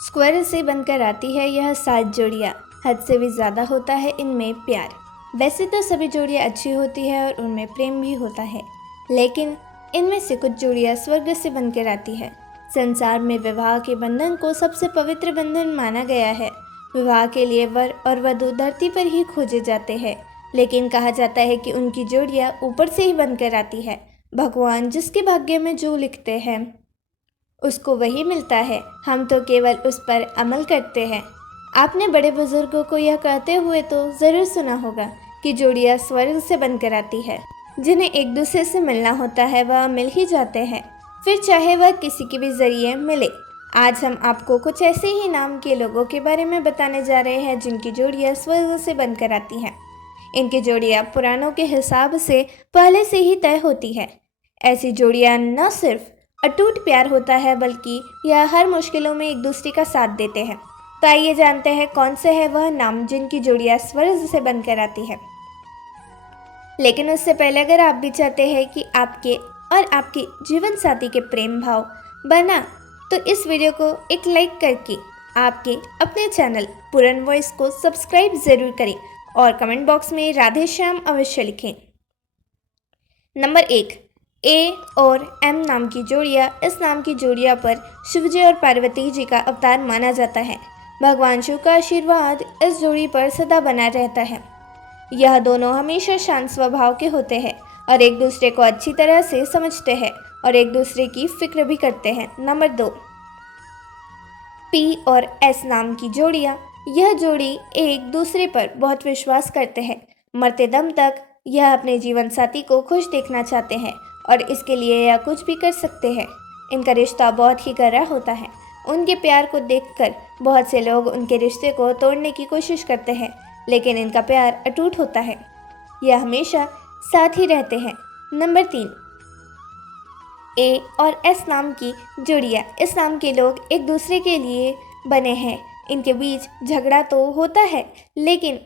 Square से बनकर आती है यह 7 जोड़ियाँ। हद से भी ज़्यादा होता है इनमें प्यार। वैसे तो सभी जोड़ियाँ अच्छी होती है और उनमें प्रेम भी होता है, लेकिन इनमें से कुछ जोड़ियाँ स्वर्ग से बनकर आती है। संसार में विवाह के बंधन को सबसे पवित्र बंधन माना गया है। विवाह के लिए वर और वधू धरती पर ही खोजे जाते हैं, लेकिन कहा जाता है कि उनकी जोड़ियाँ ऊपर से ही बनकर आती है। भगवान जिसके भाग्य में जो लिखते हैं उसको वही मिलता है, हम तो केवल उस पर अमल करते हैं। आपने बड़े बुजुर्गों को यह कहते हुए तो ज़रूर सुना होगा कि जोड़ियाँ स्वर्ग से बनकर आती है। जिन्हें एक दूसरे से मिलना होता है वह मिल ही जाते हैं, फिर चाहे वह किसी के भी ज़रिए मिले। आज हम आपको कुछ ऐसे ही नाम के लोगों के बारे में बताने जा रहे हैं जिनकी जोड़ियाँ स्वर्ग से बनकर आती हैं। इनकी जोड़ियाँ पुराणों के हिसाब से पहले से ही तय होती है। ऐसी जोड़ियाँ न सिर्फ अटूट प्यार होता है बल्कि यह हर मुश्किलों में एक दूसरे का साथ देते हैं। तो आइए जानते हैं कौन से है वह नाम जिनकी जोड़ियाँ स्वर्ग से बनकर आती है। लेकिन उससे पहले अगर आप भी चाहते हैं कि आपके और आपकी जीवन साथी के प्रेम भाव बना, तो इस वीडियो को एक लाइक करके आपके अपने चैनल पूरन वॉइस को सब्सक्राइब ज़रूर करें और कमेंट बॉक्स में राधे श्याम अवश्य लिखें। नंबर 1, ए और एम नाम की जोड़ियाँ। इस नाम की जोड़ियाँ पर शिवजी और पार्वती जी का अवतार माना जाता है। भगवान शिव का आशीर्वाद इस जोड़ी पर सदा बना रहता है। यह दोनों हमेशा शांत स्वभाव के होते हैं और एक दूसरे को अच्छी तरह से समझते हैं और एक दूसरे की फिक्र भी करते हैं। नंबर 2, पी और एस नाम की जोड़ियाँ। यह जोड़ी एक दूसरे पर बहुत विश्वास करते हैं। मरते दम तक यह अपने जीवन साथी को खुश देखना चाहते हैं और इसके लिए यह कुछ भी कर सकते हैं। इनका रिश्ता बहुत ही गहरा होता है। उनके प्यार को देखकर बहुत से लोग उनके रिश्ते को तोड़ने की कोशिश करते हैं, लेकिन इनका प्यार अटूट होता है। यह हमेशा साथ ही रहते हैं। नंबर 3, ए और एस नाम की जोड़ियाँ। इस नाम के लोग एक दूसरे के लिए बने हैं। इनके बीच झगड़ा तो होता है, लेकिन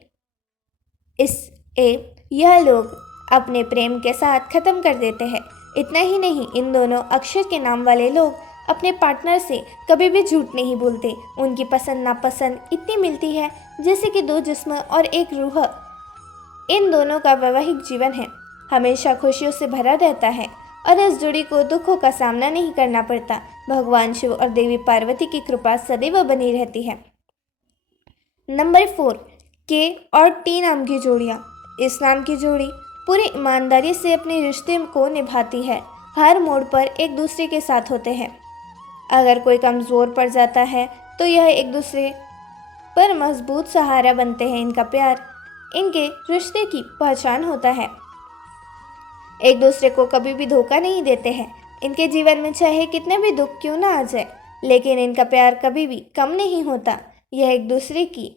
यह लोग अपने प्रेम के साथ ख़त्म कर देते हैं। इतना ही नहीं, इन दोनों अक्षर के नाम वाले लोग अपने पार्टनर से कभी भी झूठ नहीं बोलते। उनकी पसंद नापसंद इतनी मिलती है जैसे कि दो जिस्म और एक रूह। इन दोनों का वैवाहिक जीवन है हमेशा खुशियों से भरा रहता है और इस जोड़ी को दुखों का सामना नहीं करना पड़ता। भगवान शिव और देवी पार्वती की कृपा सदैव बनी रहती है। नंबर 4, के और टी नाम की जोड़ियाँ। इस नाम की जोड़ी पूरी ईमानदारी से अपने रिश्ते को निभाती है। हर मोड़ पर एक दूसरे के साथ होते हैं। अगर कोई कमज़ोर पड़ जाता है तो यह एक दूसरे पर मजबूत सहारा बनते हैं। इनका प्यार इनके रिश्ते की पहचान होता है। एक दूसरे को कभी भी धोखा नहीं देते हैं। इनके जीवन में चाहे कितने भी दुख क्यों ना आ जाए, लेकिन इनका प्यार कभी भी कम नहीं होता। यह एक दूसरे की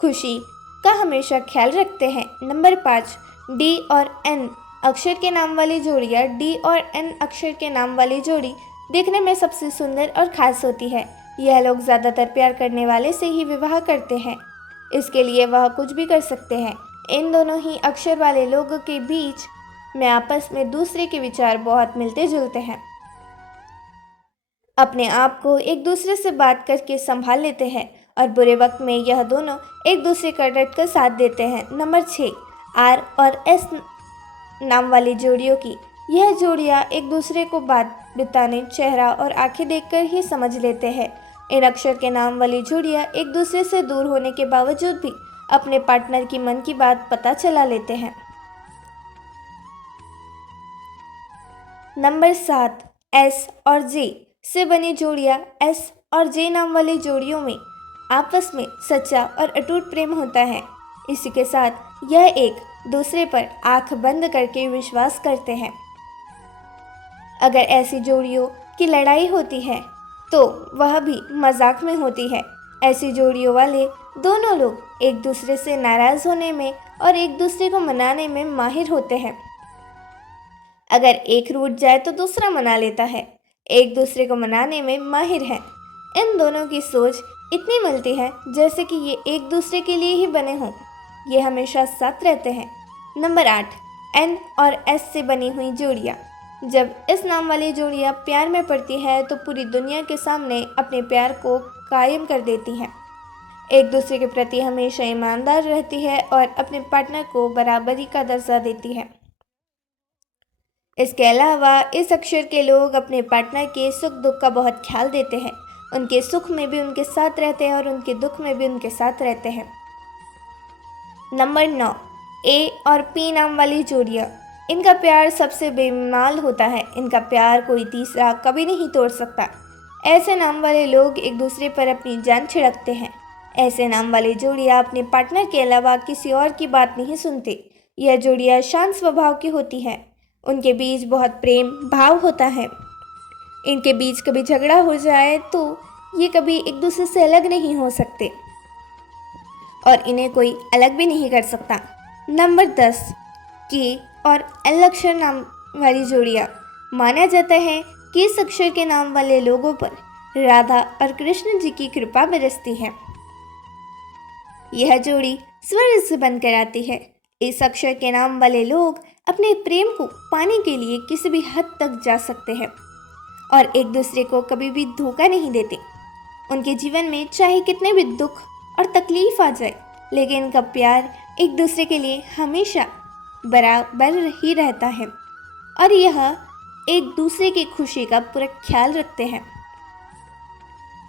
खुशी का हमेशा ख्याल रखते हैं। नंबर 5, डी और एन अक्षर के नाम वाली जोड़ियाँ। डी और एन अक्षर के नाम वाली जोड़ी देखने में सबसे सुंदर और ख़ास होती है। यह लोग ज़्यादातर प्यार करने वाले से ही विवाह करते हैं। इसके लिए वह कुछ भी कर सकते हैं। इन दोनों ही अक्षर वाले लोगों के बीच में आपस में दूसरे के विचार बहुत मिलते जुलते हैं। अपने आप को एक दूसरे से बात करके संभाल लेते हैं और बुरे वक्त में यह दोनों एक दूसरे का डट कर साथ देते हैं। नंबर 6, आर और एस नाम वाली जोड़ियों की। यह जोड़ियाँ एक दूसरे को बात बिताने, चेहरा और आंखें देखकर ही समझ लेते हैं। इन अक्षर के नाम वाली जोड़ियाँ एक दूसरे से दूर होने के बावजूद भी अपने पार्टनर की मन की बात पता चला लेते हैं। नंबर 7, एस और जे से बनी जोड़ियाँ। एस और जे नाम वाली जोड़ियों में आपस में सच्चा और अटूट प्रेम होता है। इसी के साथ यह एक दूसरे पर आंख बंद करके विश्वास करते हैं। अगर ऐसी जोड़ियों की लड़ाई होती है तो वह भी मजाक में होती है। ऐसी जोड़ियों वाले दोनों लोग एक दूसरे से नाराज़ होने में और एक दूसरे को मनाने में माहिर होते हैं। अगर एक रूठ जाए तो दूसरा मना लेता है। एक दूसरे को मनाने में माहिर है। इन दोनों की सोच इतनी मिलती है जैसे कि ये एक दूसरे के लिए ही बने हों। ये हमेशा साथ रहते हैं। नंबर 8, एन और एस से बनी हुई जोड़ियाँ। जब इस नाम वाली जोड़ियाँ प्यार में पड़ती है तो पूरी दुनिया के सामने अपने प्यार को कायम कर देती हैं। एक दूसरे के प्रति हमेशा ईमानदार रहती है और अपने पार्टनर को बराबरी का दर्जा देती है। इसके अलावा इस अक्षर के लोग अपने पार्टनर के सुख दुख का बहुत ख्याल देते हैं। उनके सुख में भी उनके साथ रहते हैं और उनके दुख में भी उनके साथ रहते हैं। नंबर 9, ए और पी नाम वाली जोड़ियाँ। इनका प्यार सबसे बेमिसाल होता है। इनका प्यार कोई तीसरा कभी नहीं तोड़ सकता। ऐसे नाम वाले लोग एक दूसरे पर अपनी जान छिड़कते हैं। ऐसे नाम वाली जोड़ियाँ अपने पार्टनर के अलावा किसी और की बात नहीं सुनती। यह जोड़ियाँ शांत स्वभाव की होती हैं। उनके बीच बहुत प्रेम भाव होता है। इनके बीच कभी झगड़ा हो जाए तो ये कभी एक दूसरे से अलग नहीं हो सकते और इन्हें कोई अलग भी नहीं कर सकता। नंबर 10, के और एल अक्षर नाम वाली जोड़ियाँ। माना जाता है कि इस अक्षर के नाम वाले लोगों पर राधा और कृष्ण जी की कृपा बरसती है। यह जोड़ी स्वर्ग से बनकर आती है। इस अक्षर के नाम वाले लोग अपने प्रेम को पाने के लिए किसी भी हद तक जा सकते हैं और एक दूसरे को कभी भी धोखा नहीं देते। उनके जीवन में चाहे कितने भी दुख और तकलीफ आ जाए, लेकिन इनका प्यार एक दूसरे के लिए हमेशा बराबर ही रहता है और यह एक दूसरे की खुशी का पूरा ख्याल रखते हैं।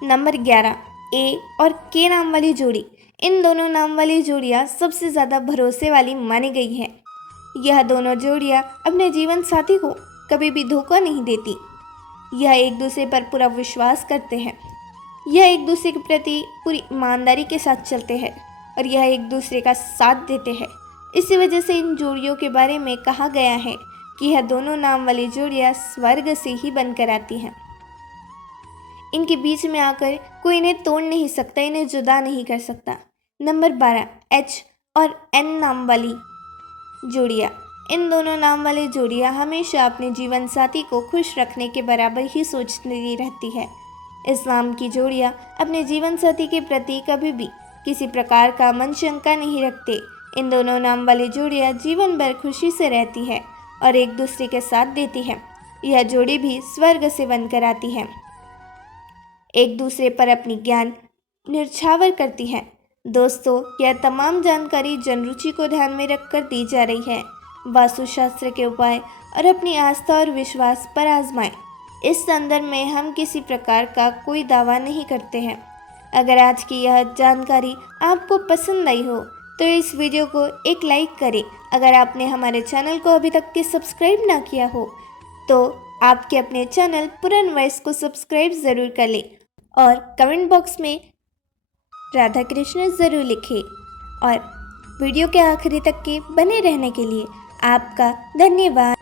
नंबर 11, ए और के नाम वाली जोड़ी। इन दोनों नाम वाली जोड़ियाँ सबसे ज़्यादा भरोसे वाली मानी गई हैं। यह दोनों जोड़ियाँ अपने जीवन साथी को कभी भी धोखा नहीं देती। यह एक दूसरे पर पूरा विश्वास करते हैं। यह एक दूसरे के प्रति पूरी ईमानदारी के साथ चलते हैं और यह एक दूसरे का साथ देते हैं। इसी वजह से इन जोड़ियों के बारे में कहा गया है कि यह दोनों नाम वाली जोड़ियाँ स्वर्ग से ही बनकर आती हैं। इनके बीच में आकर कोई इन्हें तोड़ नहीं सकता, इन्हें जुदा नहीं कर सकता। नंबर 12, एच और एन नाम वाली जोड़ियाँ। इन दोनों नाम वाली जोड़ियाँ हमेशा अपने जीवन साथी को खुश रखने के बराबर ही सोचती रहती है। इस नाम की जोड़ियाँ अपने जीवन साथी के प्रति कभी भी किसी प्रकार का मन शंका नहीं रखते। इन दोनों नाम वाली जोड़ियाँ जीवन भर खुशी से रहती है और एक दूसरे के साथ देती है। यह जोड़ी भी स्वर्ग से बनकर आती है। एक दूसरे पर अपनी ज्ञान निछावर करती है। दोस्तों, यह तमाम जानकारी जनरुचि को ध्यान में रखकर दी जा रही है। वास्तुशास्त्र के उपाय और अपनी आस्था और विश्वास पर आजमाएं। इस संदर्भ में हम किसी प्रकार का कोई दावा नहीं करते हैं। अगर आज की यह जानकारी आपको पसंद आई हो तो इस वीडियो को एक लाइक करें। अगर आपने हमारे चैनल को अभी तक के सब्सक्राइब ना किया हो तो आपके अपने चैनल पुरन वॉइस को सब्सक्राइब ज़रूर कर लें और कमेंट बॉक्स में राधा कृष्ण ज़रूर लिखें। और वीडियो के आखिरी तक के बने रहने के लिए आपका धन्यवाद।